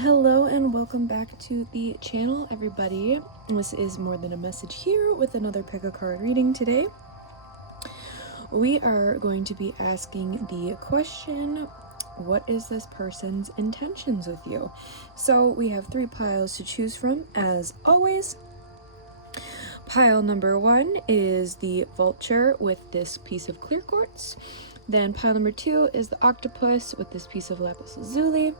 Hello and welcome back to the channel, everybody. This is More Than a Message here with another pick a card reading today. We are going to be asking the question, what is this person's intentions with you? So we have 3 piles to choose from, as always. Pile number 1 is the vulture with this piece of clear quartz. Then pile number 2 is the octopus with this piece of lapis lazuli.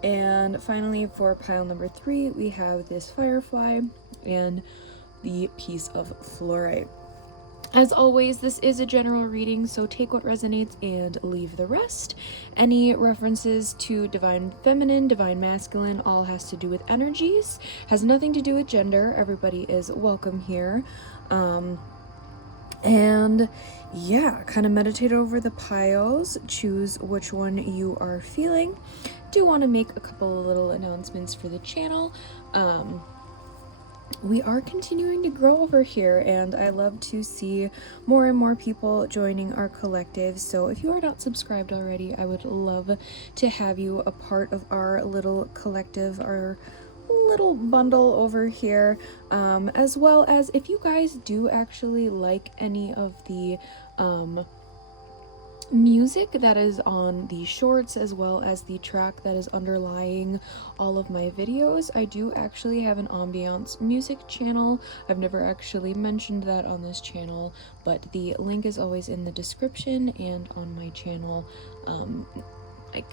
And finally, for pile number 3, we have this firefly and the piece of fluorite. As always, this is a general reading, so take what resonates and leave the rest. Any references to divine feminine, divine masculine, all has to do with energies, has nothing to do with gender. Everybody is welcome here. And yeah, kind of meditate over the piles, choose which one you are feeling. Do want to make a couple of little announcements for the channel. We are continuing to grow over here, and I love to see more and more people joining our collective. So if you are not subscribed already, I would love to have you a part of our little collective, our little bundle over here, as well as if you guys do actually like any of the music that is on the shorts, as well as the track that is underlying all of my videos. I do actually have an ambience music channel. I've never actually mentioned that on this channel, but the link is always in the description and on my channel, like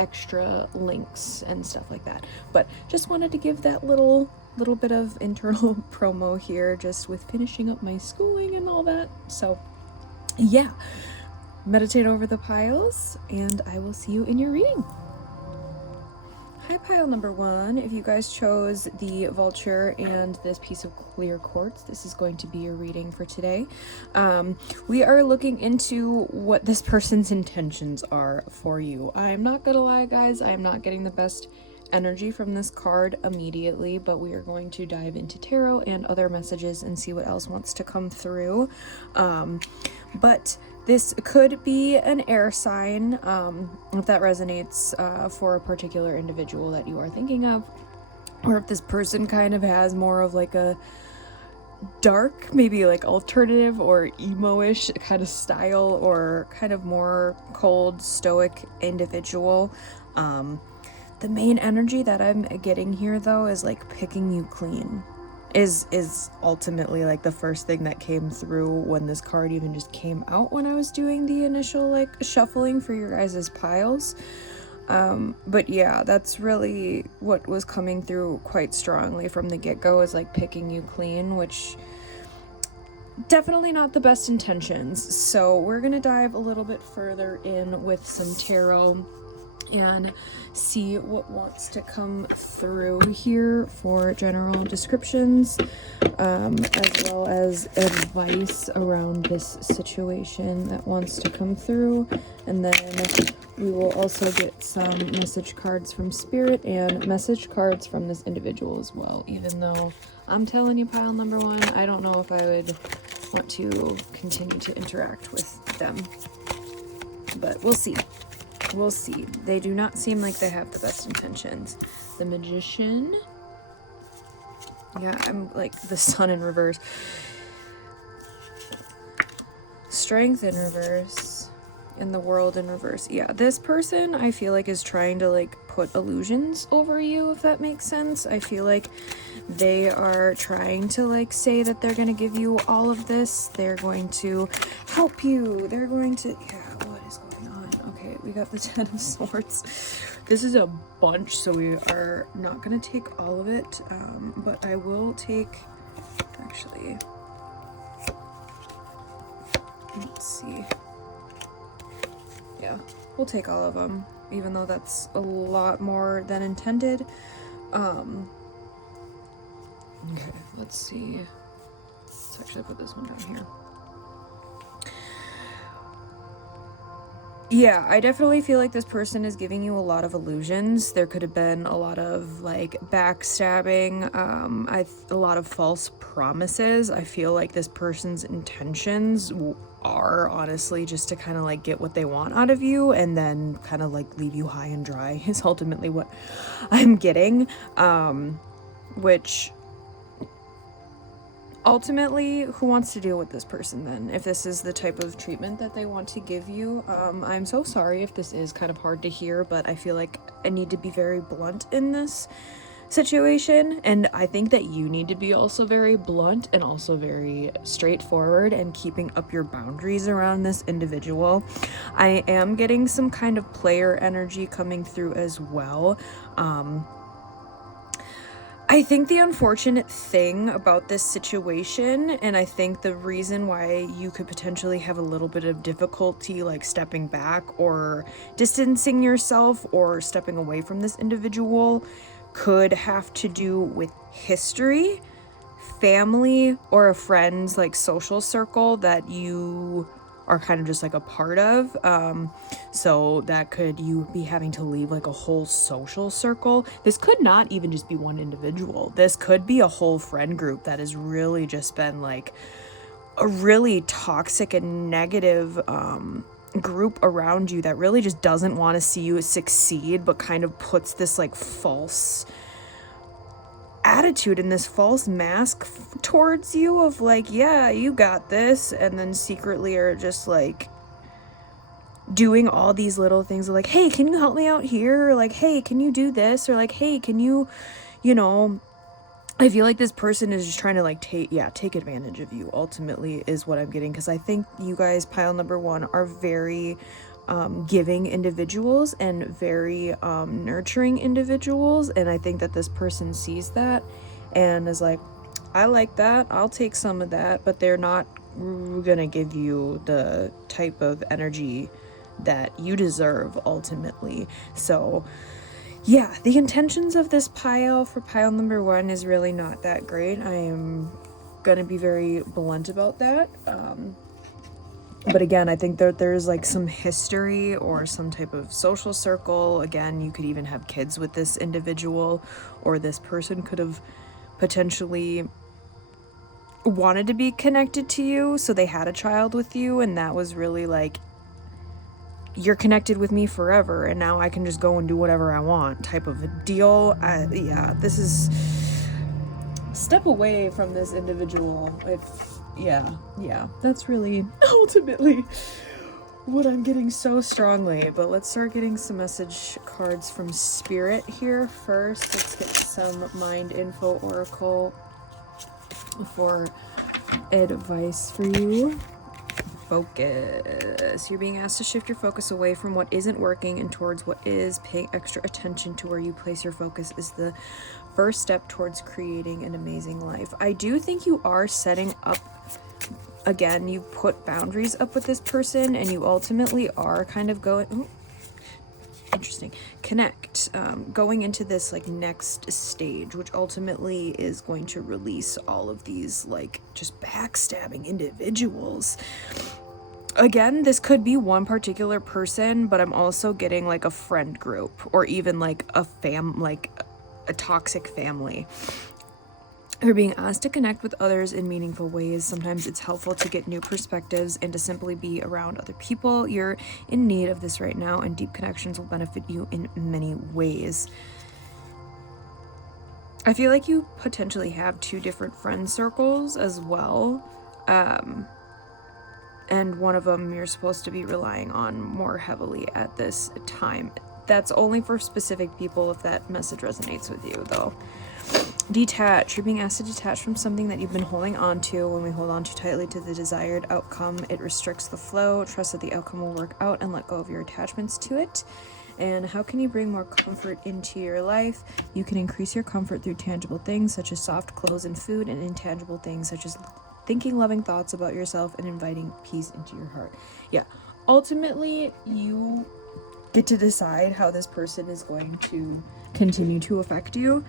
extra links and stuff like that. But just wanted to give that little bit of internal promo here, just with finishing up my schooling and all that. So yeah, meditate over the piles, and I will see you in your reading. Hi, pile number 1. If you guys chose the vulture and this piece of clear quartz, this is going to be your reading for today. We are looking into what this person's intentions are for you. I'm not gonna lie, guys, I am not getting the best energy from this card immediately, but we are going to dive into tarot and other messages and see what else wants to come through. But this could be an air sign, if that resonates for a particular individual that you are thinking of, or if this person kind of has more of like a dark, maybe like alternative or emo-ish kind of style, or kind of more cold, stoic individual. The main energy that I'm getting here, though, is like picking you clean. Is ultimately like the first thing that came through when this card even just came out when I was doing the initial like shuffling for your guys' piles. But yeah, that's really what was coming through quite strongly from the get-go, is like picking you clean, which definitely not the best intentions. So we're gonna dive a little bit further in with some tarot and see what wants to come through here for general descriptions, as well as advice around this situation that wants to come through. And then we will also get some message cards from Spirit and message cards from this individual as well, even though I'm telling you, pile number 1, I don't know if I would want to continue to interact with them, but we'll see. We'll see. They do not seem like they have the best intentions. The Magician. Yeah, I'm like the Sun in reverse. Strength in reverse. And the World in reverse. Yeah, this person I feel like is trying to like put illusions over you, if that makes sense. I feel like they are trying to like say that they're going to give you all of this. They're going to help you. They're going to... Yeah, what is going on? Okay, we got the 10 of Swords. This is a bunch, so we are not going to take all of it, but I will take... Actually, let's see. Yeah, we'll take all of them, even though that's a lot more than intended. Okay, let's see. Let's actually put this one down here. Yeah, I definitely feel like this person is giving you a lot of illusions. There could have been a lot of like backstabbing, a lot of false promises. I feel like this person's intentions are honestly just to kind of like get what they want out of you and then kind of like leave you high and dry is ultimately what I'm getting, which ultimately, who wants to deal with this person then, if this is the type of treatment that they want to give you? I'm so sorry if this is kind of hard to hear, but I feel like I need to be very blunt in this situation, and I think that you need to be also very blunt and also very straightforward and keeping up your boundaries around this individual. I am getting some kind of player energy coming through as well. I think the unfortunate thing about this situation, and I think the reason why you could potentially have a little bit of difficulty like stepping back or distancing yourself or stepping away from this individual, could have to do with history, family, or a friend's like social circle that you are kind of just like a part of. So that could you be having to leave like a whole social circle. This could not even just be one individual. This could be a whole friend group that has really just been like a really toxic and negative group around you that really just doesn't want to see you succeed, but kind of puts this like false attitude and this false mask towards you of like, yeah, you got this, and then secretly are just like doing all these little things of like, hey, can you help me out here, or like, hey, can you do this, or like, hey, can you know, I feel like this person is just trying to like take advantage of you ultimately is what I'm getting, because I think you guys, pile number one, are very giving individuals and very nurturing individuals, and I think that this person sees that and is like, I like that, I'll take some of that, but they're not gonna give you the type of energy that you deserve ultimately. So yeah, the intentions of this pile for pile number one is really not that great. I am gonna be very blunt about that. But again, I think that there's like some history or some type of social circle. Again, you could even have kids with this individual, or this person could have potentially wanted to be connected to you, so they had a child with you, and that was really like, you're connected with me forever and now I can just go and do whatever I want type of a deal. Yeah, this is step away from this individual. Yeah, that's really ultimately what I'm getting so strongly. But let's start getting some message cards from Spirit here first. Let's get some Mind Info Oracle for advice for you. Focus. You're being asked to shift your focus away from what isn't working and towards what is. Paying extra attention to where you place your focus is the first step towards creating an amazing life. I do think you are setting up, again, you put boundaries up with this person, and you ultimately are kind of going, interesting, going into this like next stage, which ultimately is going to release all of these like just backstabbing individuals. Again, this could be one particular person, but I'm also getting like a friend group, or even like a toxic family. You're being asked to connect with others in meaningful ways. Sometimes it's helpful to get new perspectives and to simply be around other people. You're in need of this right now, and deep connections will benefit you in many ways. I feel like you potentially have two different friend circles as well. And one of them you're supposed to be relying on more heavily at this time. That's only for specific people if that message resonates with you, though. Detach. You're being asked to detach from something that you've been holding on to. When we hold on too tightly to the desired outcome, it restricts the flow. Trust that the outcome will work out and let go of your attachments to it. And how can you bring more comfort into your life? You can increase your comfort through tangible things such as soft clothes and food, and intangible things such as thinking loving thoughts about yourself and inviting peace into your heart. Yeah, ultimately, you get to decide how this person is going to continue to affect you.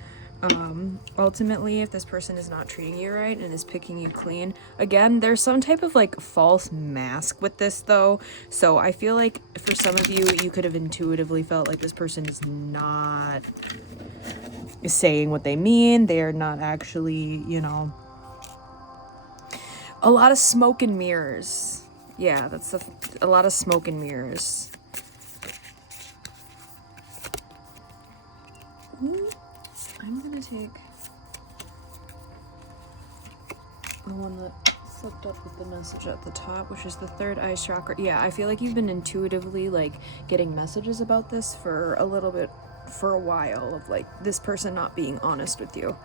Ultimately, if this person is not treating you right and is picking you clean, again, there's some type of like false mask with this though. So I feel like for some of you, you could have intuitively felt like this person is not saying what they mean. They're not actually, you know, a lot of smoke and mirrors. Yeah, that's a lot of smoke and mirrors. I'm gonna take the one that flipped up with the message at the top, which is the third eye chakra. Yeah, I feel like you've been intuitively like getting messages about this for a little bit, for a while, of like this person not being honest with you.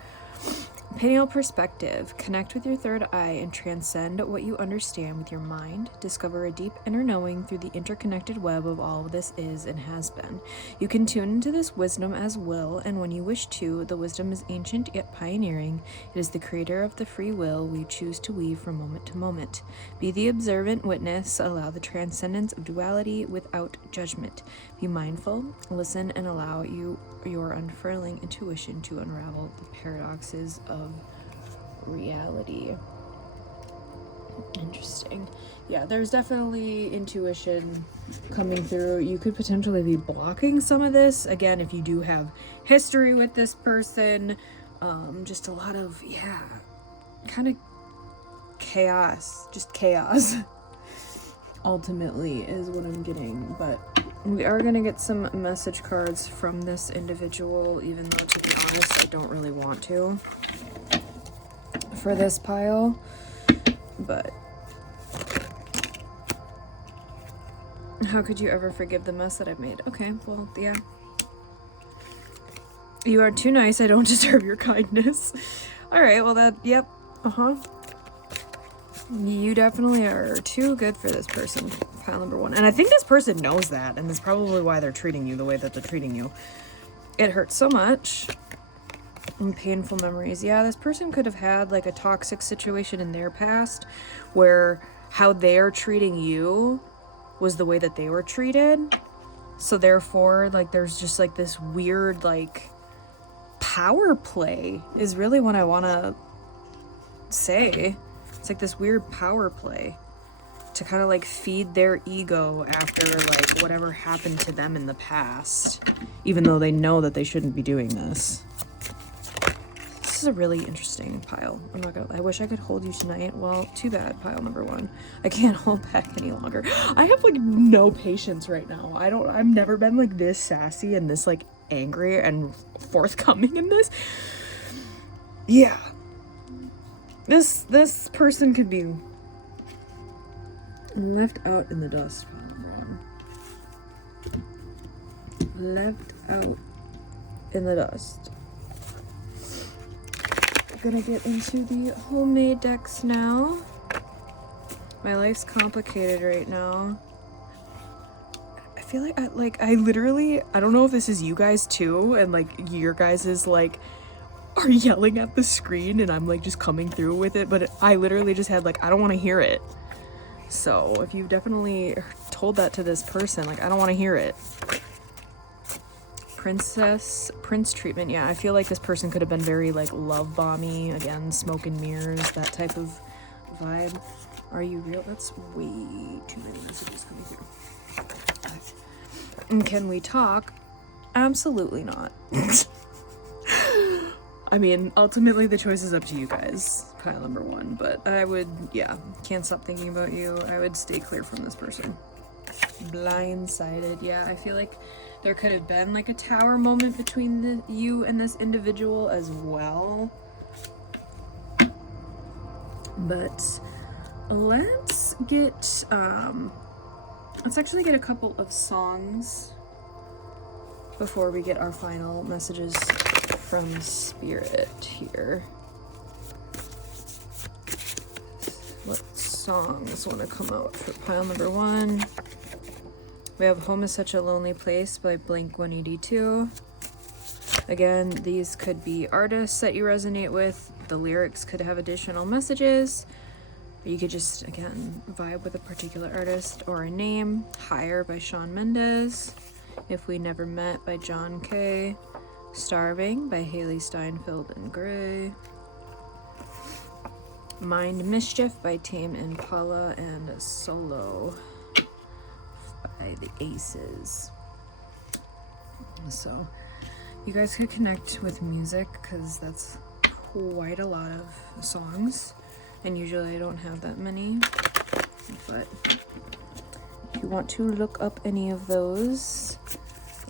Pineal perspective. Connect with your third eye and transcend what you understand with your mind. Discover a deep inner knowing through the interconnected web of all this is and has been. You can tune into this wisdom as will, and when you wish to, the wisdom is ancient yet pioneering. It is the creator of the free will we choose to weave from moment to moment. Be the observant witness. Allow the transcendence of duality without judgment. Be mindful, listen, and allow your unfurling intuition to unravel the paradoxes of reality. Interesting. Yeah, there's definitely intuition coming through. You could potentially be blocking some of this. Again, if you do have history with this person, just a lot of, yeah, kind of chaos. Just chaos. Ultimately is what I'm getting, but we are going to get some message cards from this individual, even though, to be honest, I don't really want to for this pile. But how could you ever forgive the mess that I've made? Okay, well, yeah. You are too nice. I don't deserve your kindness. All right, well, that, yep, you definitely are too good for this person, pile number one. And I think this person knows that, and that's probably why they're treating you the way that they're treating you. It hurts so much. And painful memories. Yeah, this person could have had like a toxic situation in their past where how they're treating you was the way that they were treated. So therefore, like, there's just like this weird like power play is really what I want to say. It's like this weird power play to kind of like feed their ego after like whatever happened to them in the past, even though they know that they shouldn't be doing this. This is a really interesting pile. I'm not gonna, I wish I could hold you tonight. Well, too bad, pile number one. I can't hold back any longer. I have like no patience right now. I've never been like this sassy and this like angry and forthcoming in this. Yeah. This person could be left out in the dust. Left out in the dust. Gonna get into the homemade decks now. My life's complicated right now. I feel like I literally, I don't know if this is you guys too, and like your guys is like are yelling at the screen and I'm like just coming through with it, but I literally just had like, I don't want to hear it. So if you've definitely told that to this person, like, I don't want to hear it. Prince treatment. Yeah, I feel like this person could have been very like love bomby, again, smoke and mirrors, that type of vibe. Are you real? That's way too many messages coming through. Okay. And can we talk? Absolutely not. I mean, ultimately the choice is up to you guys, pile number one, but I would, yeah, can't stop thinking about you. I would stay clear from this person. Blindsided. Yeah, I feel like there could have been like a tower moment between you and this individual as well. But let's get, let's actually get a couple of songs before we get our final messages from Spirit here. What songs want to come out for pile number one? We have Home is Such a Lonely Place by Blink-182. Again, these could be artists that you resonate with. The lyrics could have additional messages. Or you could just, again, vibe with a particular artist or a name. Higher by Shawn Mendes. If We Never Met by John Kay. Starving by Haley Steinfeld and Gray. Mind Mischief by Tame Impala and Solo by the Aces. So you guys could connect with music because that's quite a lot of songs, and usually I don't have that many, but if you want to look up any of those,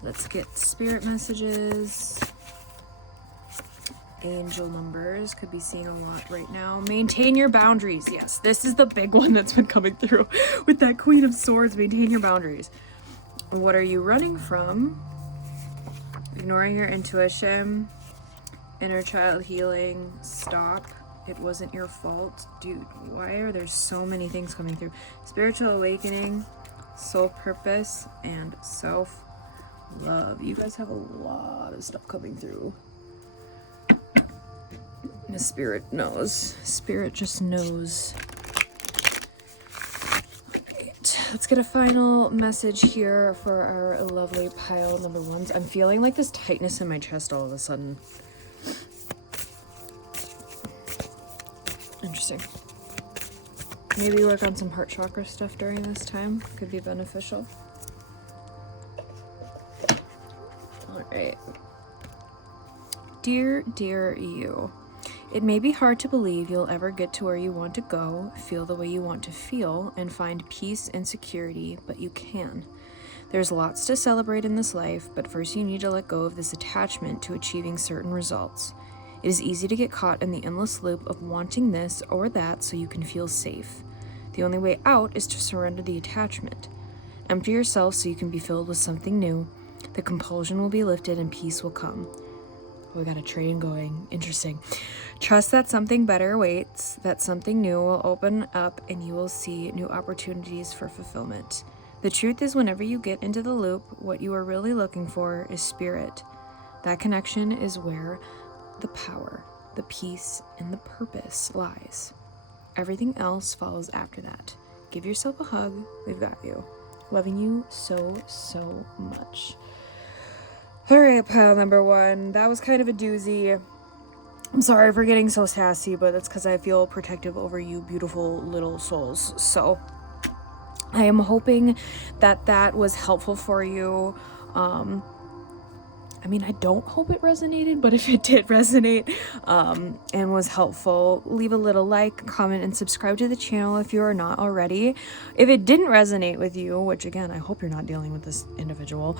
let's get spirit messages. Angel numbers, could be seeing a lot right now. Maintain your boundaries. Yes, this is the big one that's been coming through with that Queen of Swords. Maintain your boundaries. What are you running from? Ignoring your intuition. Inner child healing. Stop. It wasn't your fault. Dude, why are there so many things coming through? Spiritual awakening. Soul purpose. And self-love. You guys have a lot of stuff coming through. The spirit knows. Spirit just knows. Alright, let's get a final message here for our lovely pile number ones. I'm feeling like this tightness in my chest all of a sudden. Interesting. Maybe work on some heart chakra stuff during this time. Could be beneficial. Alright. Dear you. It may be hard to believe you'll ever get to where you want to go, feel the way you want to feel, and find peace and security, but you can. There's lots to celebrate in this life, but first you need to let go of this attachment to achieving certain results. It is easy to get caught in the endless loop of wanting this or that so you can feel safe. The only way out is to surrender the attachment. Empty yourself so you can be filled with something new. The compulsion will be lifted and peace will come. We got a train going. Interesting. Trust that something better awaits, that something new will open up and you will see new opportunities for fulfillment. The truth is, whenever you get into the loop, what you are really looking for is spirit. That connection is where the power, the peace, and the purpose lies. Everything else follows after that. Give yourself a hug. We've got you. Loving you so, so much. Alright, pile number one. That was kind of a doozy. I'm sorry for getting so sassy, but that's because I feel protective over you beautiful little souls. So I am hoping that that was helpful for you. I mean, I don't hope it resonated, but if it did resonate and was helpful, leave a little like, comment, and subscribe to the channel if you are not already. If it didn't resonate with you, which again, I hope you're not dealing with this individual,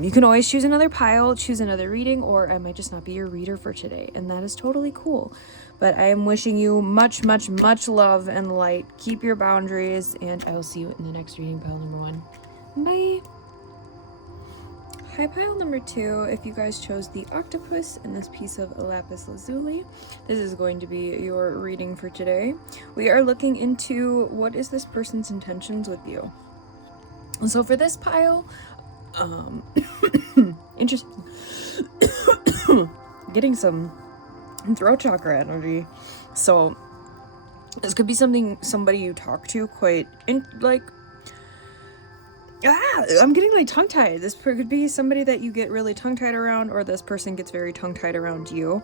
you can always choose another pile, choose another reading, or I might just not be your reader for today, and that is totally cool. But I am wishing you much, much, much love and light. Keep your boundaries, and I will see you in the next reading, pile number one. Bye! Hi, pile number two. If you guys chose the octopus and this piece of lapis lazuli, this is going to be your reading for today. We are looking into what is this person's intentions with you. So for this pile, interesting. Getting some throat chakra energy. So this could be somebody you talk to quite I'm getting like tongue-tied. This could be somebody that you get really tongue-tied around, or this person gets very tongue-tied around you.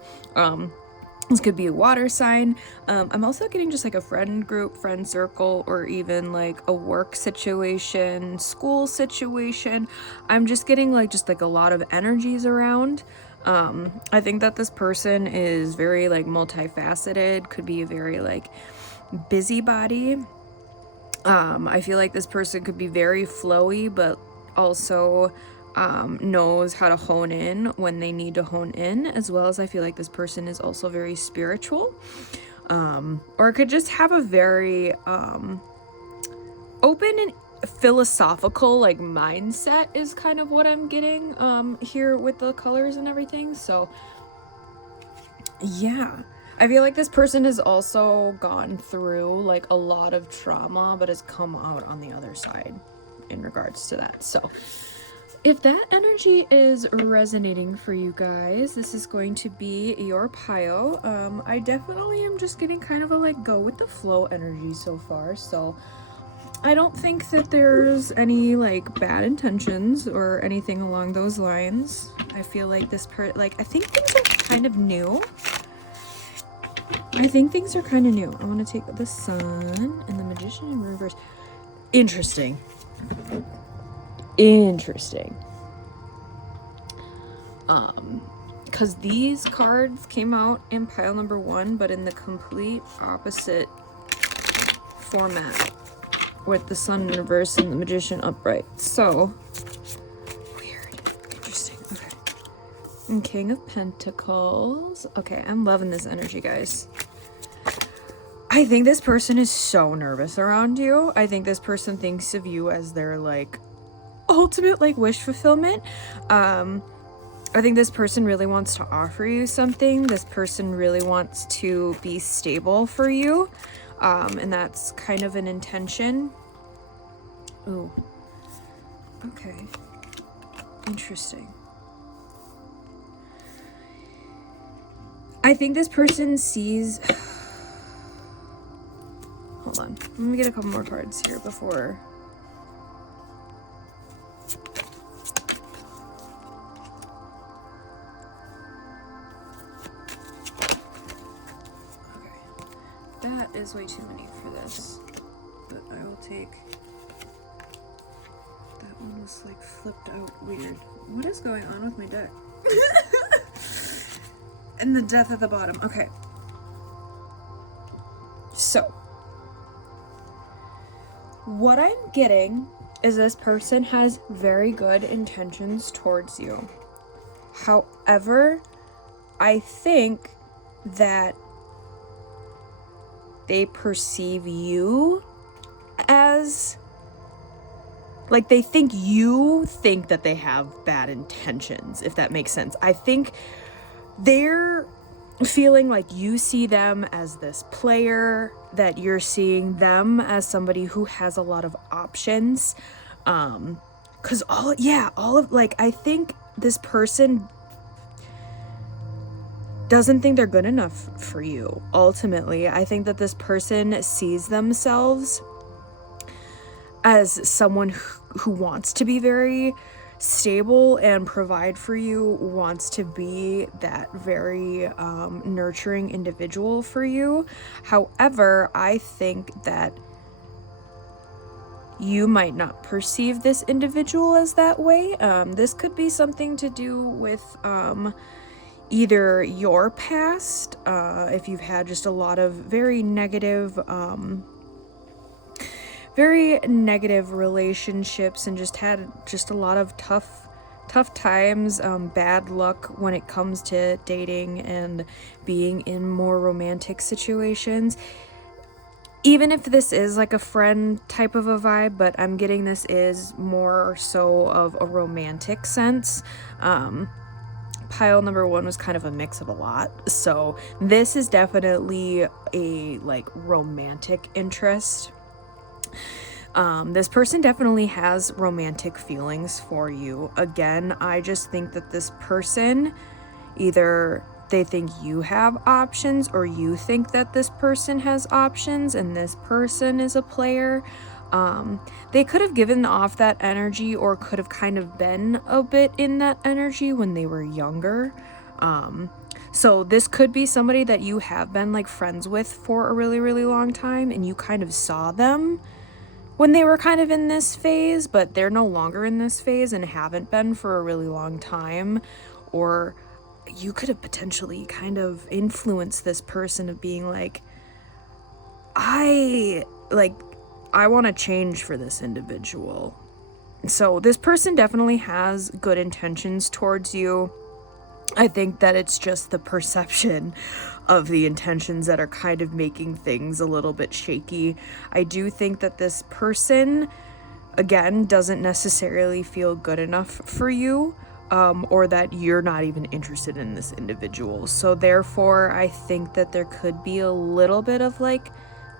This could be a water sign. I'm also getting just like a friend group, friend circle, or even like a work situation, school situation. I'm just getting like a lot of energies around. I think that this person is very like multifaceted, could be a very like busybody. I feel like this person could be very flowy, but also knows how to hone in when they need to hone in, as well as I feel like this person is also very spiritual, or could just have a very open and philosophical like mindset is kind of what I'm getting here with the colors and everything. So yeah, I feel like this person has also gone through like a lot of trauma, but has come out on the other side in regards to that. So if that energy is resonating for you guys, this is going to be your pile. I definitely am just getting kind of a like go with the flow energy so far. So I don't think that there's any like bad intentions or anything along those lines. I feel like this like, I think things are kind of new. I think things are kind of new. I want to take the Sun and the Magician in reverse. Interesting. Interesting. Because these cards came out in pile number 1, but in the complete opposite format, with the Sun in reverse and the Magician upright. So weird. Interesting. Okay. And King of Pentacles. Okay, I'm loving this energy, guys. I think this person is so nervous around you. I think this person thinks of you as their like ultimate like wish fulfillment. I think this person really wants to offer you something. This person really wants to be stable for you. And that's kind of an intention. Ooh. Okay. Interesting. I think this person sees... Hold on. Let me get a couple more cards here before... That is way too many for this, but I will take, that one was like flipped out weird. What is going on with my deck? And the death at the bottom. Okay. So, what I'm getting is this person has very good intentions towards you. However, I think that they perceive you as, like, they think you think that they have bad intentions, if that makes sense. I think they're feeling like you see them as this player, that you're seeing them as somebody who has a lot of options. Because I think this person doesn't think they're good enough for you, ultimately. I think that this person sees themselves as someone who wants to be very stable and provide for you, wants to be that very nurturing individual for you. However, I think that you might not perceive this individual as that way. This could be something to do with either your past, if you've had just a lot of very negative relationships and just had just a lot of tough times, bad luck when it comes to dating and being in more romantic situations. Even if this is like a friend type of a vibe, but I'm getting this is more so of a romantic sense. Pile number 1 was kind of a mix of a lot. So this is definitely a like romantic interest. This person definitely has romantic feelings for you. Again, I just think that this person, either they think you have options or you think that this person has options and this person is a player. They could have given off that energy or could have kind of been a bit in that energy when they were younger. So this could be somebody that you have been like friends with for a really, really long time, and you kind of saw them when they were kind of in this phase, but they're no longer in this phase and haven't been for a really long time. Or you could have potentially kind of influenced this person of being like, I want to change for this individual. So this person definitely has good intentions towards you. I think that it's just the perception of the intentions that are kind of making things a little bit shaky. I do think that this person, again, doesn't necessarily feel good enough for you, or that you're not even interested in this individual. So therefore, I think that there could be a little bit of like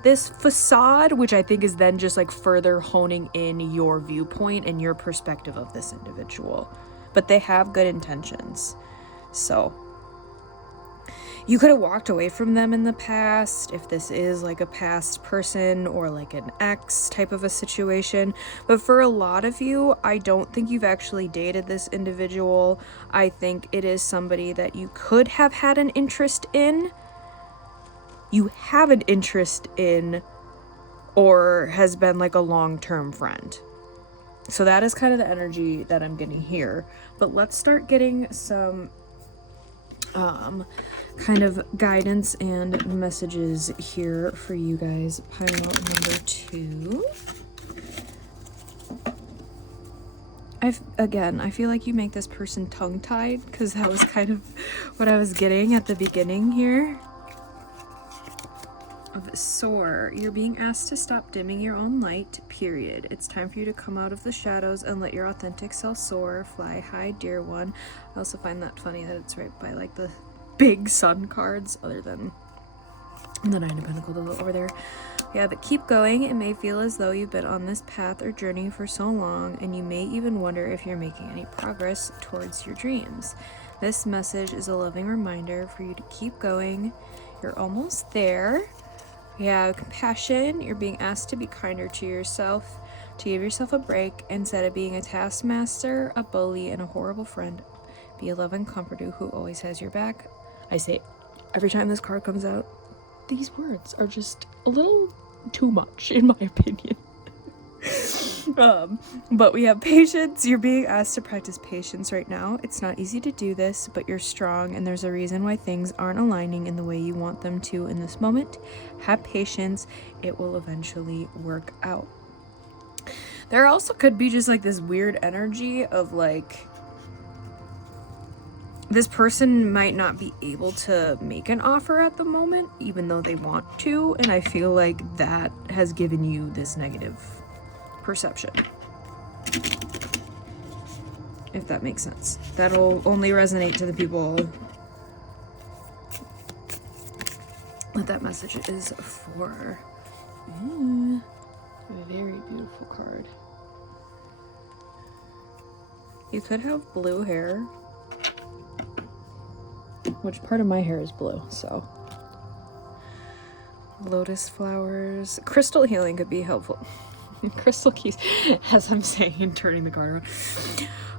this facade, which I think is then just like further honing in your viewpoint and your perspective of this individual. But they have good intentions. So You could have walked away from them in the past if this is like a past person or like an ex type of a situation. But for a lot of you, I don't think you've actually dated this individual. I think it is somebody that you could have had an interest in, you have an interest in, or has been like a long-term friend. So that is kind of the energy that I'm getting here. But let's start getting some kind of guidance and messages here for you guys. Pile number 2. I feel like you make this person tongue-tied, because that was kind of what I was getting at the beginning here. Soar. You're being asked to stop dimming your own light, period. It's time for you to come out of the shadows and let your authentic self soar. Fly high, dear one. I also find that funny that it's right by like the big sun cards, other than the Nine of Pentacles over there. Yeah, but keep going. It may feel as though you've been on this path or journey for so long, and you may even wonder if you're making any progress towards your dreams. This message is a loving reminder for you to keep going. You're almost there. Yeah, compassion. You're being asked to be kinder to yourself, to give yourself a break instead of being a taskmaster, a bully, and a horrible friend. Be a loving comforter who always has your back. I say every time this card comes out, these words are just a little too much, in my opinion. But we have patience. You're being asked to practice patience right now. It's not easy to do this, but you're strong, and there's a reason why things aren't aligning in the way you want them to in this moment. Have patience. It will eventually work out. There also could be just like this weird energy of like, this person might not be able to make an offer at the moment, even though they want to, and I feel like that has given you this negative perception, if that makes sense. That'll only resonate to the people that that message is for. A very beautiful card. You could have blue hair, which part of my hair is blue, so. Lotus flowers. Crystal healing could be helpful. Crystal keys, as I'm saying, turning the card around.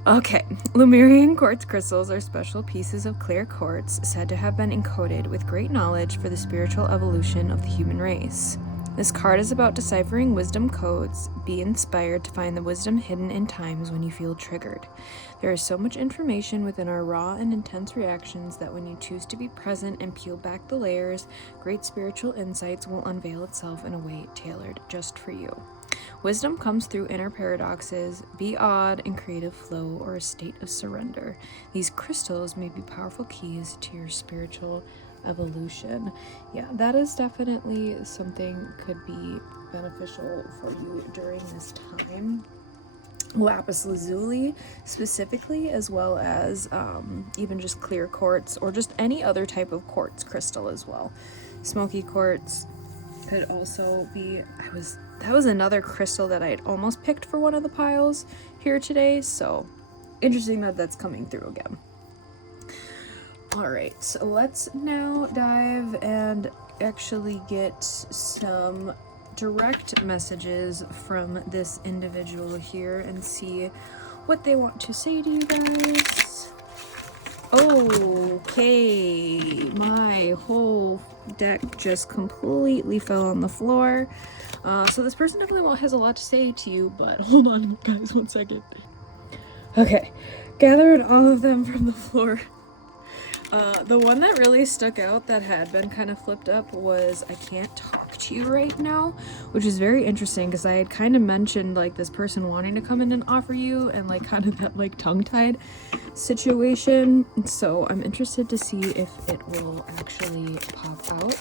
Okay, Lemurian quartz crystals are special pieces of clear quartz said to have been encoded with great knowledge for the spiritual evolution of the human race. This card is about deciphering wisdom codes. Be inspired to find the wisdom hidden in times when you feel triggered. There is so much information within our raw and intense reactions that when you choose to be present and peel back the layers, great spiritual insights will unveil itself in a way tailored just for you. Wisdom comes through inner paradoxes, be odd in creative flow, or a state of surrender. These crystals may be powerful keys to your spiritual evolution. Yeah, that is definitely something could be beneficial for you during this time. Lapis lazuli specifically, as well as even just clear quartz or just any other type of quartz crystal as well. Smoky quartz could also be, that was another crystal that I had almost picked for one of the piles here today, so interesting that that's coming through again. All right, so let's now dive and actually get some direct messages from this individual here and see what they want to say to you guys. Okay, my whole deck just completely fell on the floor. So this person definitely has a lot to say to you, but hold on guys, 1 second. Okay, gathered all of them from the floor. The one that really stuck out that had been kind of flipped up was I can't talk to you right now, which is very interesting because I had kind of mentioned like this person wanting to come in and offer you and like kind of that like tongue-tied situation. So I'm interested to see if it will actually pop out.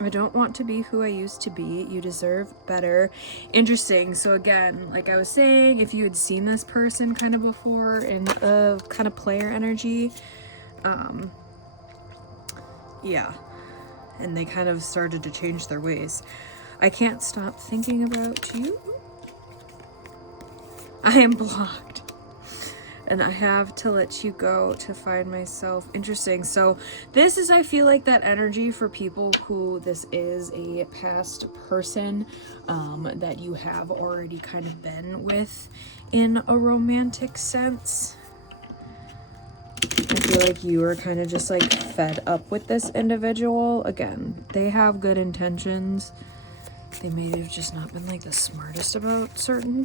I don't want to be who I used to be. You deserve better. Interesting. So again, like I was saying, if you had seen this person kind of before in a kind of player energy, yeah, and they kind of started to change their ways. I can't stop thinking about you. I am blocked. and I have to let you go to find myself interesting. So this is, I feel like, that energy for people who this is a past person that you have already kind of been with in a romantic sense. I feel like you are kind of just like fed up with this individual. Again, they have good intentions. They may have just not been like the smartest about certain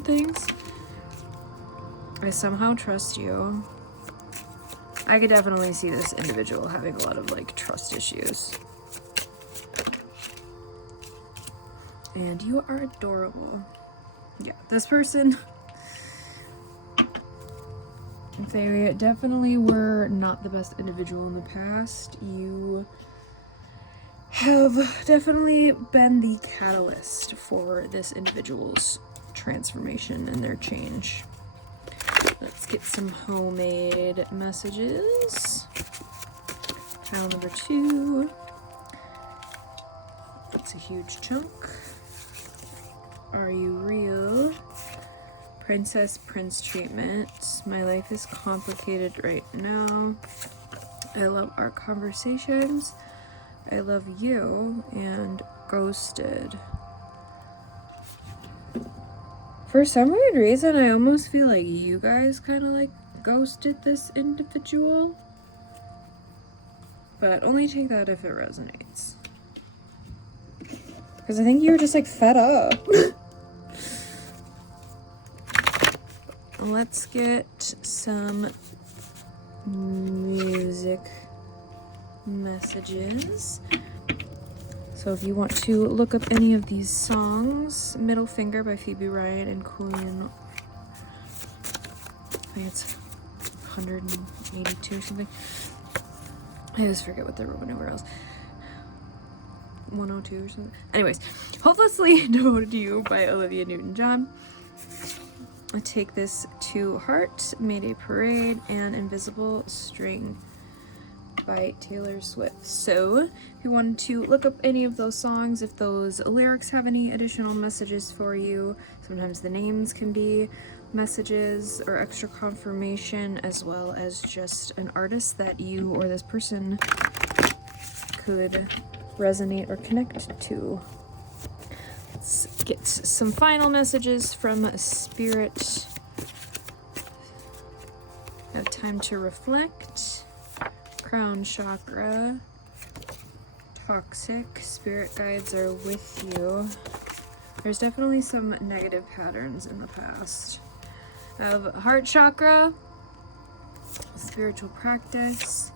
things. I somehow trust you. I could definitely see this individual having a lot of like trust issues. And you are adorable. Yeah, this person, they definitely were not the best individual in the past. You have definitely been the catalyst for this individual's transformation and their change. Let's get some homemade messages. Pile number 2. That's a huge chunk. Are you real? Princess Prince treatment. My life is complicated right now. I love our conversations. I love you. And ghosted. For some weird reason, I almost feel like you guys kind of like ghosted this individual. But only take that if it resonates. Because I think you were just like fed up. Let's get some music messages. So if you want to look up any of these songs, Middle Finger by Phoebe Ryan and Queen, I think it's 182 or something. I always forget what they're Roman numerals. 102 or something. Anyways, Hopelessly Devoted to You by Olivia Newton-John. I Take This to Heart, Mayday Parade, and Invisible String by Taylor Swift. So if you wanted to look up any of those songs, if those lyrics have any additional messages for you, sometimes the names can be messages or extra confirmation, as well as just an artist that you or this person could resonate or connect to. Let's get some final messages from Spirit. Have time to reflect. Crown chakra. Toxic. Spirit guides are with you. There's definitely some negative patterns in the past. I have heart chakra. Spiritual practice.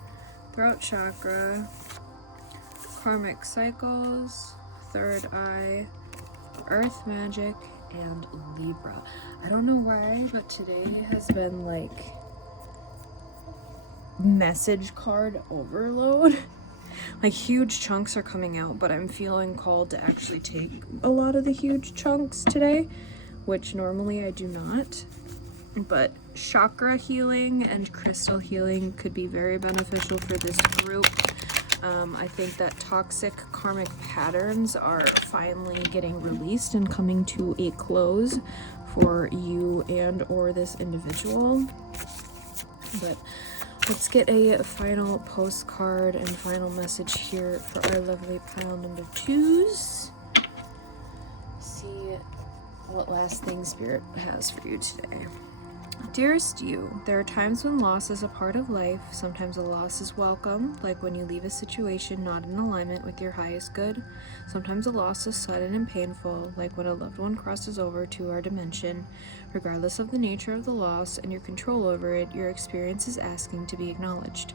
Throat chakra. Karmic cycles. Third eye. Earth magic, and Libra. I don't know why, but today has been like message card overload. Like huge chunks are coming out, but I'm feeling called to actually take a lot of the huge chunks today, which normally I do not. But chakra healing and crystal healing could be very beneficial for this group. I think that toxic karmic patterns are finally getting released and coming to a close for you and or this individual. But let's get a final postcard and final message here for our lovely pile number 2s. See what last thing Spirit has for you today. Dearest you, there are times when loss is a part of life. Sometimes a loss is welcome, like when you leave a situation not in alignment with your highest good. Sometimes a loss is sudden and painful, like when a loved one crosses over to our dimension. Regardless of the nature of the loss and your control over it, your experience is asking to be acknowledged.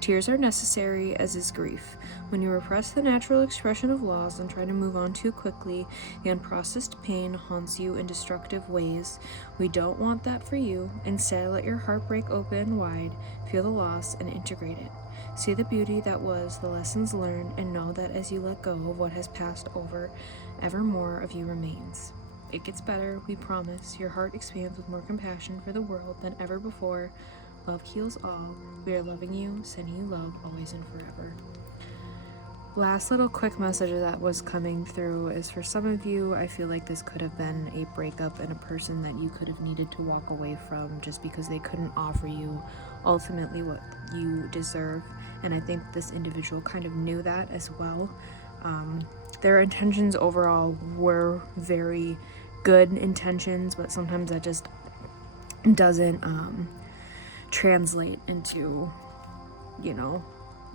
Tears are necessary, as is grief. When you repress the natural expression of loss and try to move on too quickly, the unprocessed pain haunts you in destructive ways. We don't want that for you. Instead, let your heart break open wide, feel the loss, and integrate it. See the beauty that was, the lessons learned, and know that as you let go of what has passed over, ever more of you remains. It gets better, we promise. Your heart expands with more compassion for the world than ever before. Love heals all. We are loving you, sending you love, always and forever. last little quick message that was coming through is for some of you, I feel like this could have been a breakup and a person that you could have needed to walk away from just because they couldn't offer you ultimately what you deserve. And I think this individual kind of knew that as well. Their intentions overall were very good intentions, but sometimes that just doesn't translate into, you know,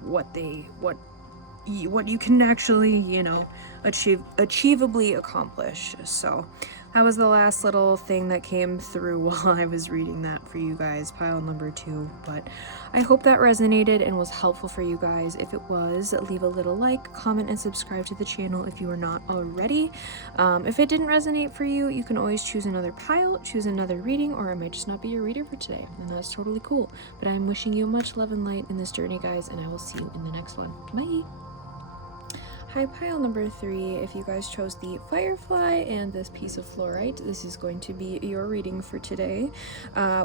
what you can actually, you know, achievably accomplish. So that was the last little thing that came through while I was reading that for you guys, pile number 2. But I hope that resonated and was helpful for you guys. If it was, leave a little like, comment, and subscribe to the channel if you are not already. If it didn't resonate for you, you can always choose another pile, choose another reading, or it might just not be your reader for today, and that's totally cool. But I'm wishing you much love and light in this journey, guys, and I will see you in the next one. Bye! Hi, pile number 3. If you guys chose the Firefly and this piece of fluorite, this is going to be your reading for today.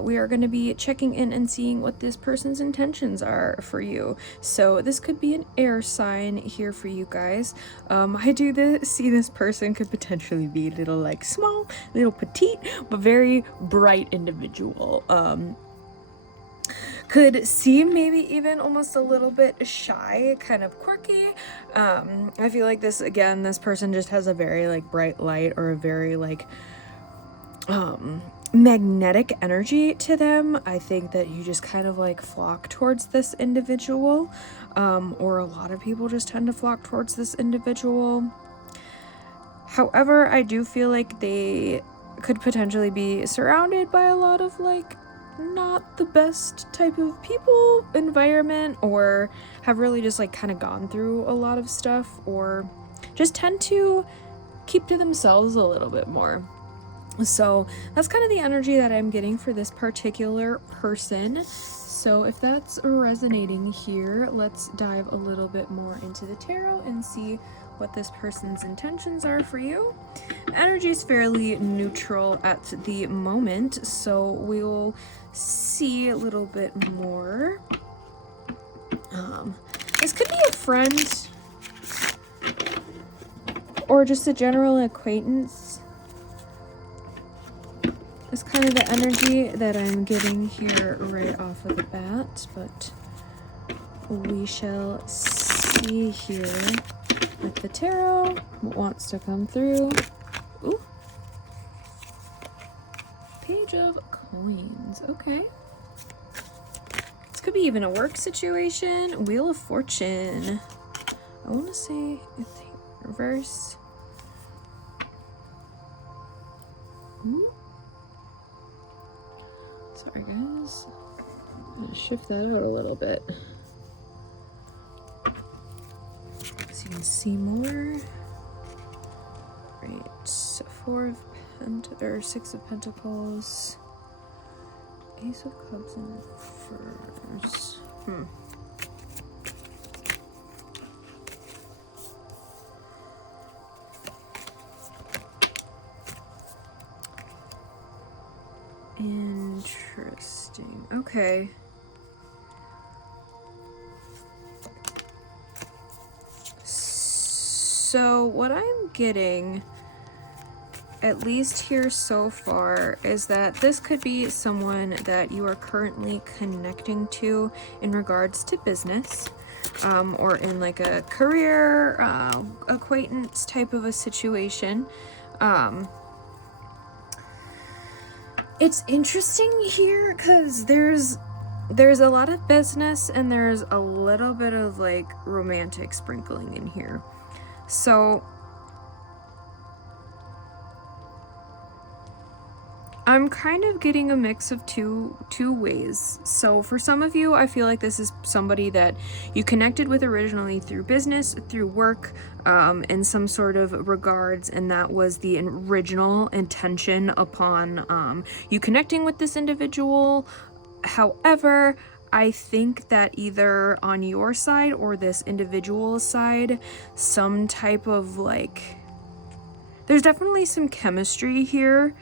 We are going to be checking in and seeing what this person's intentions are for you. So this could be an air sign here for you guys. I do see this person could potentially be a little like small, little petite, but very bright individual. Could seem maybe even almost a little bit shy, kind of quirky. I feel like this person just has a very like bright light or a very like magnetic energy to them. I think that you just kind of like flock towards this individual, or a lot of people just tend to flock towards this individual. However, I do feel like they could potentially be surrounded by a lot of like not the best type of people, environment, or have really just like kind of gone through a lot of stuff, or just tend to keep to themselves a little bit more. So that's kind of the energy that I'm getting for this particular person. So if that's resonating here, let's dive a little bit more into the tarot and see what this person's intentions are for you. Energy is fairly neutral at the moment, so we'll see a little bit more. This could be a friend or just a general acquaintance. It's kind of the energy that I'm getting here right off of the bat, but we shall see here with the tarot what wants to come through. Ooh. Page of Coins. Okay. This could be even a work situation. Wheel of Fortune. I want to say it's reverse. Sorry, guys. I'm gonna shift that out a little bit so you can see more. Right, so 6 of Pentacles, Ace of Cups, and Reverse. Interesting. Okay. So what I'm getting, at least here so far, is that this could be someone that you are currently connecting to in regards to business, or in like a career acquaintance type of a situation. It's interesting here because there's a lot of business and there's a little bit of like romantic sprinkling in here. So I'm kind of getting a mix of two ways. So for some of you, I feel like this is somebody that you connected with originally through business, through work, in some sort of regards, and that was the original intention upon you connecting with this individual. However, I think that either on your side or this individual's side, some type of like, there's definitely some chemistry here.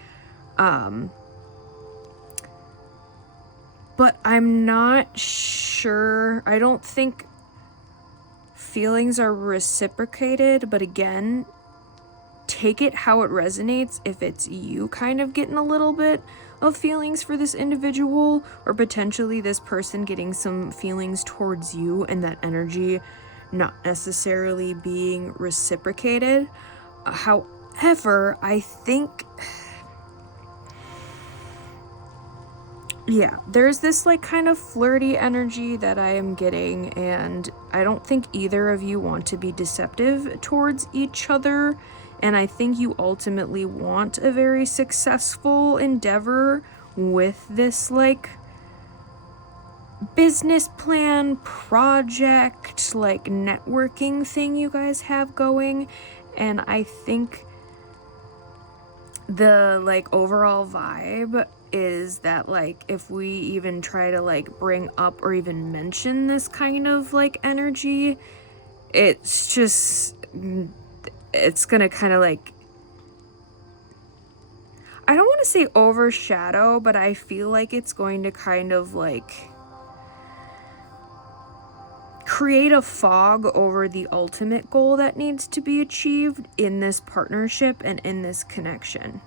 But I'm not sure. I don't think feelings are reciprocated, but again, take it how it resonates. If it's you kind of getting a little bit of feelings for this individual, or potentially this person getting some feelings towards you, and that energy not necessarily being reciprocated. However, I think, yeah, there's this like kind of flirty energy that I am getting, and I don't think either of you want to be deceptive towards each other. And I think you ultimately want a very successful endeavor with this like business plan, project, like networking thing you guys have going. And I think the like overall vibe is that like if we even try to like bring up or even mention this kind of like energy, it's just, it's gonna kind of like, I don't want to say overshadow, but I feel like it's going to kind of like create a fog over the ultimate goal that needs to be achieved in this partnership and in this connection.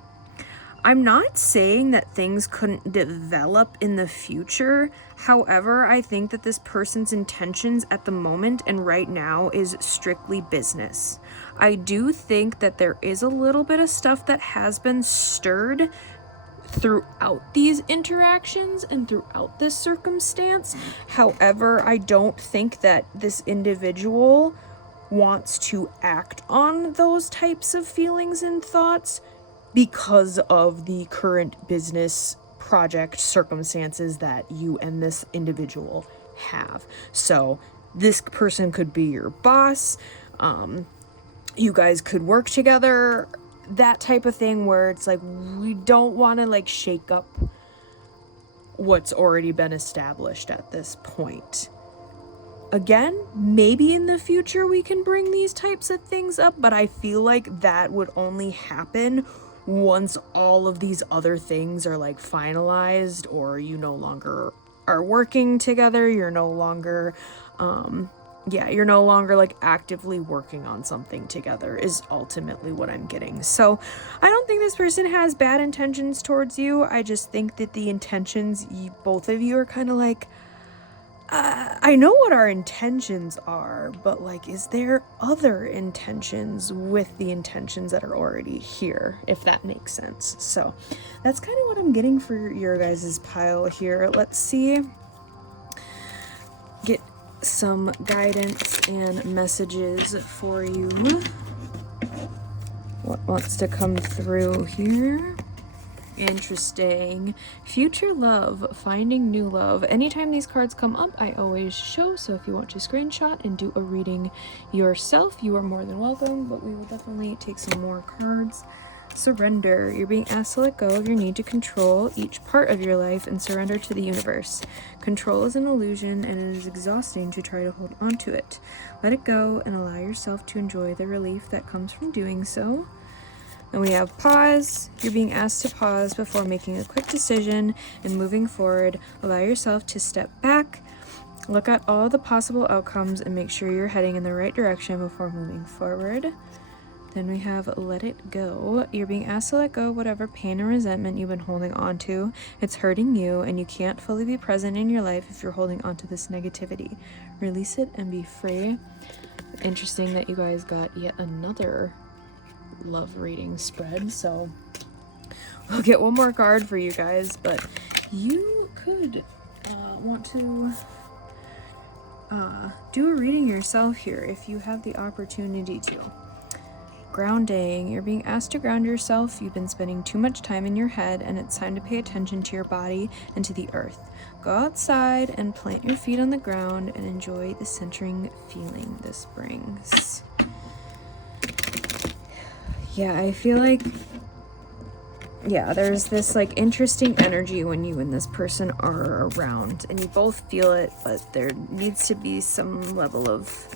I'm not saying that things couldn't develop in the future. However, I think that this person's intentions at the moment and right now is strictly business. I do think that there is a little bit of stuff that has been stirred throughout these interactions and throughout this circumstance. However, I don't think that this individual wants to act on those types of feelings and thoughts because of the current business project circumstances that you and this individual have. So this person could be your boss, you guys could work together, that type of thing where it's like, we don't want to like shake up what's already been established at this point. Again, maybe in the future we can bring these types of things up, but I feel like that would only happen once all of these other things are like finalized, or you no longer are working together, you're no longer you're no longer like actively working on something together is ultimately what I'm getting. So I don't think this person has bad intentions towards you. I just think that the intentions, both of you are kind of like, I know what our intentions are, but like, is there other intentions with the intentions that are already here, if that makes sense? So that's kind of what I'm getting for your guys' pile here. Let's see, get some guidance and messages for you. What wants to come through here? Interesting. Future love, finding new love. Anytime these cards come up, I always show, so if you want to screenshot and do a reading yourself, you are more than welcome, but we will definitely take some more cards. Surrender. You're being asked to let go of your need to control each part of your life and surrender to the universe. Control is an illusion, and it is exhausting to try to hold on to it. Let it go and allow yourself to enjoy the relief that comes from doing so. Then we have pause. You're being asked to pause before making a quick decision and moving forward. Allow yourself to step back, look at all the possible outcomes, and make sure you're heading in the right direction before moving forward. Then we have let it go. You're being asked to let go of whatever pain and resentment you've been holding on to. It's hurting you, and you can't fully be present in your life if you're holding on to this negativity. Release it and be free. Interesting that you guys got yet another love reading spread, so we'll get one more card for you guys, but you could want to do a reading yourself here if you have the opportunity to. Grounding. You're being asked to ground yourself. You've been spending too much time in your head, and it's time to pay attention to your body and to the earth. Go outside and plant your feet on the ground and enjoy the centering feeling this brings. Yeah, I feel like, yeah, there's this like interesting energy when you and this person are around, and you both feel it, but there needs to be some level of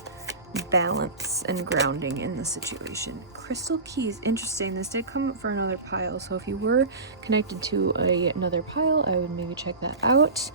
balance and grounding in the situation. Crystal keys. Interesting. This did come up for another pile, so if you were connected to another pile, I would maybe check that out.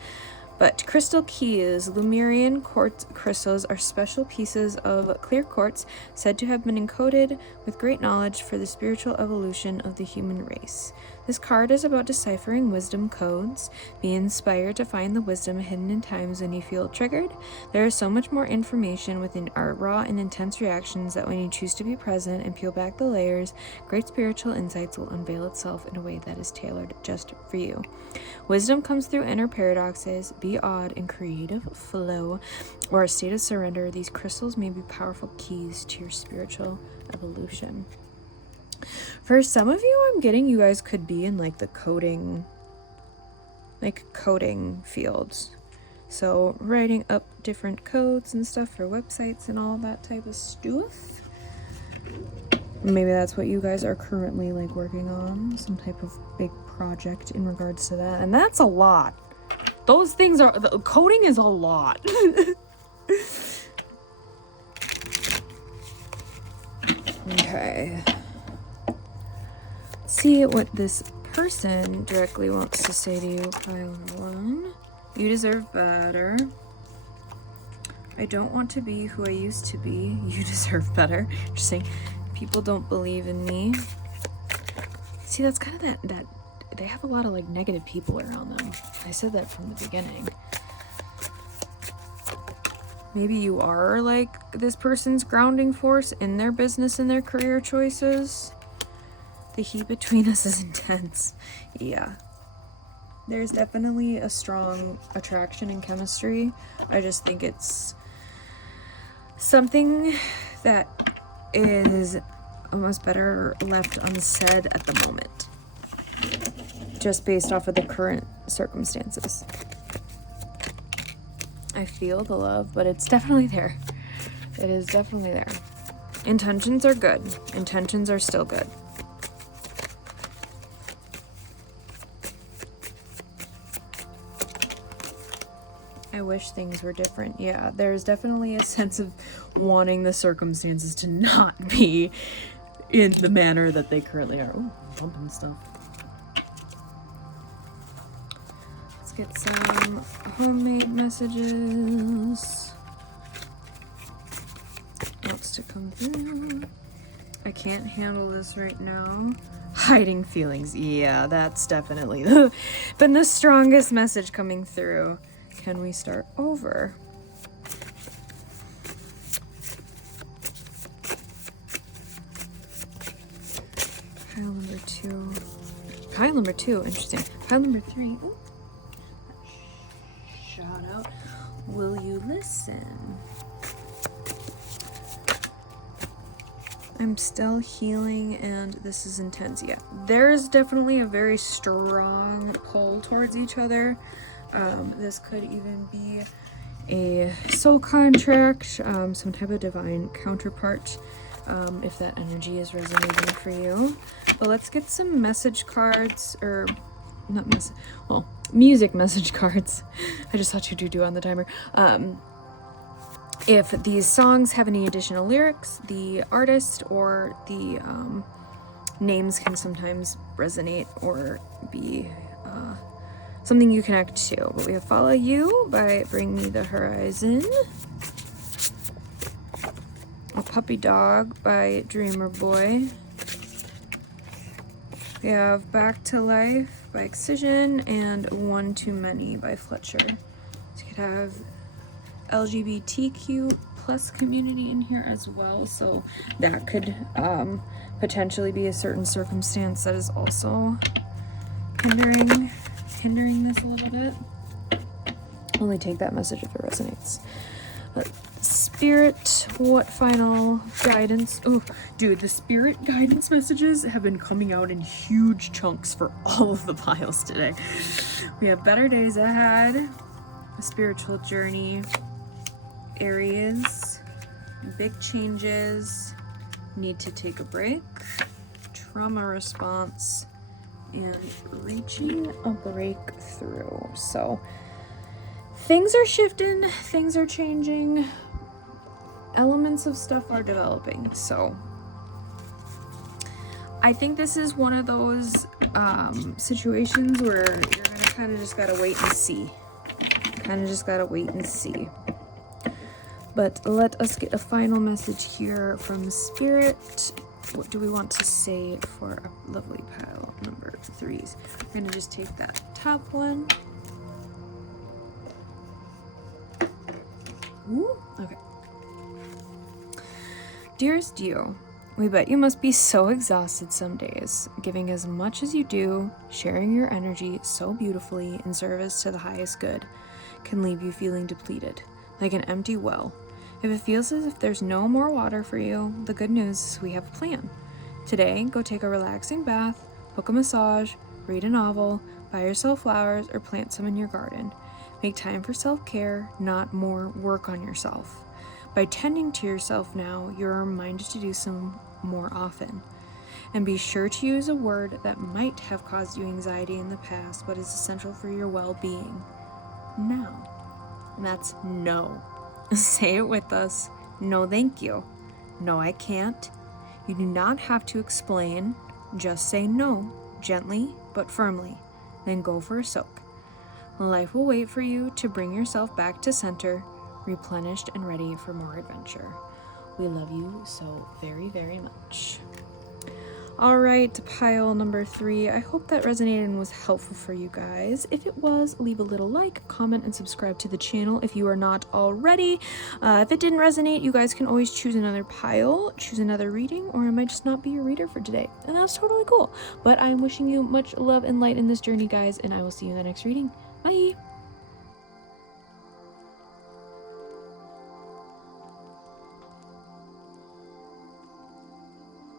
But crystal keys, Lemurian quartz crystals, are special pieces of clear quartz said to have been encoded with great knowledge for the spiritual evolution of the human race. This card is about deciphering wisdom codes. Be inspired to find the wisdom hidden in times when you feel triggered. There is so much more information within our raw and intense reactions that when you choose to be present and peel back the layers, great spiritual insights will unveil itself in a way that is tailored just for you. Wisdom comes through inner paradoxes. Be odd and creative flow or a state of surrender. These crystals may be powerful keys to your spiritual evolution. For some of you, I'm getting you guys could be in like the coding fields. So writing up different codes and stuff for websites and all that type of stuff. Maybe that's what you guys are currently like working on, some type of big project in regards to that. And that's a lot. Those things are, the coding is a lot. Okay. See what this person directly wants to say to you. Pile 1. You deserve better. I don't want to be who I used to be. You deserve better. Just saying, people don't believe in me. See, that's kind of that they have a lot of like negative people around them. I said that from the beginning. Maybe you are like this person's grounding force in their business and their career choices. The heat between us is intense. Yeah. There's definitely a strong attraction and chemistry. I just think it's something that is almost better left unsaid at the moment. Just based off of the current circumstances. I feel the love, but it's definitely there. It is definitely there. Intentions are good. Intentions are still good. I wish things were different. Yeah, there's definitely a sense of wanting the circumstances to not be in the manner that they currently are. Ooh, I'm bumping stuff. Let's get some homemade messages. Wants to come through. I can't handle this right now. Hiding feelings. Yeah, that's definitely been the strongest message coming through. Can we start over? Pile number 2. Pile number 2, interesting. Pile number 3. Ooh. Shout out. Will you listen? I'm still healing and this is intense. Yeah, there's definitely a very strong pull towards each other. This could even be a soul contract, some type of divine counterpart, if that energy is resonating for you. But let's get some message cards, or not message, well, music message cards. I just thought you'd do on the timer. If these songs have any additional lyrics, the artist or the names can sometimes resonate or be something you connect to. But we have Follow You by Bring Me the Horizon. A Puppy Dog by Dreamer Boy. We have Back to Life by Excision and One Too Many by Fletcher. So you could have LGBTQ plus community in here as well. So that could potentially be a certain circumstance that is also hindering this a little bit. Only take that message if it resonates. Spirit, what final guidance? Oh, dude, the spirit guidance messages have been coming out in huge chunks for all of the piles today. We have better days ahead, a spiritual journey, Aries, big changes, need to take a break, trauma response, and reaching a breakthrough. So things are shifting, things are changing, elements of stuff are developing. So I think this is one of those situations where you're gonna kind of just gotta wait and see kind of just gotta wait and see. But let us get a final message here from Spirit. What do we want to say for a lovely pile number 3s? We're gonna just take that top one. Ooh, okay. Dearest you, we bet you must be so exhausted some days, giving as much as you do, sharing your energy so beautifully in service to the highest good, can leave you feeling depleted, like an empty well. If it feels as if there's no more water for you, the good news is we have a plan. Today, go take a relaxing bath, book a massage, read a novel, buy yourself flowers, or plant some in your garden. Make time for self-care, not more work on yourself. By tending to yourself now, you're reminded to do so more often. And be sure to use a word that might have caused you anxiety in the past, but is essential for your well-being. Now. And that's no. Say it with us. No, thank you. No, I can't. You do not have to explain. Just say no, gently but firmly. Then go for a soak. Life will wait for you to bring yourself back to center, replenished and ready for more adventure. We love you so very, very much. All right, pile number 3. I hope that resonated and was helpful for you guys. If it was, leave a little like, comment, and subscribe to the channel if you are not already. If it didn't resonate, you guys can always choose another pile, choose another reading, or I might just not be your reader for today. And that's totally cool. But I'm wishing you much love and light in this journey, guys, and I will see you in the next reading. Bye!